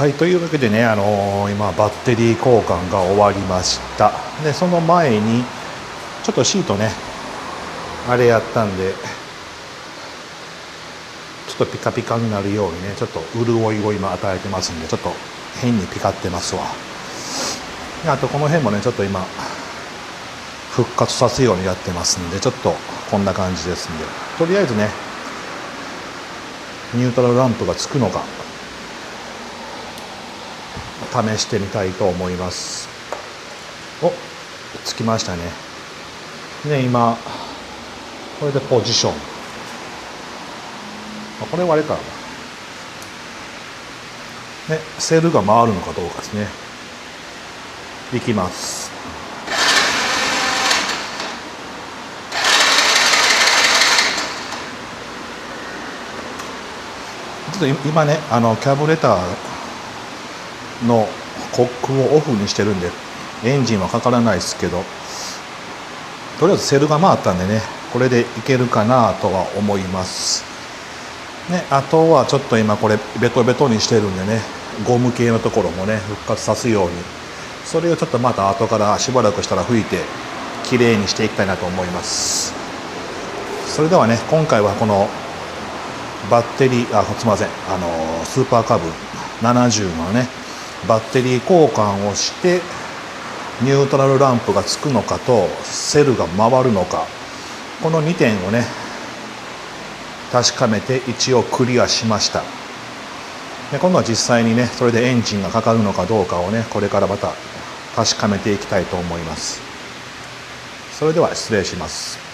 はい、というわけでね、今バッテリー交換が終わりました。でその前にちょっとシートねあれやったんで、ちょっとピカピカになるようにね、ちょっと潤いを今与えてますんで、ちょっと変にピカってますわ。であとこの辺もねちょっと今復活させるようにやってますんで、ちょっとこんな感じですんで、とりあえずねニュートラルランプがつくのか試してみたいと思います。お、つきましたね。ね、今これでポジション、これはあれかね、セールが回るのかどうかですね。いきます。ちょっと今ねキャブレターのコックをオフにしてるんでエンジンはかからないですけど、とりあえずセルが回ったんでね、これでいけるかなとは思いますね。あとはちょっと今これベトベトにしてるんでね、ゴム系のところもね復活さすように、それをちょっとまた後からしばらくしたら拭いてきれいにしていきたいなと思います。それではね、今回はこのバッテリーすみません、スーパーカブ70のねバッテリー交換をしてニュートラルランプがつくのかとセルが回るのか、この2点をね確かめて一応クリアしました。で今度は実際にねそれでエンジンがかかるのかどうかをねこれからまた確かめていきたいと思います。それでは失礼します。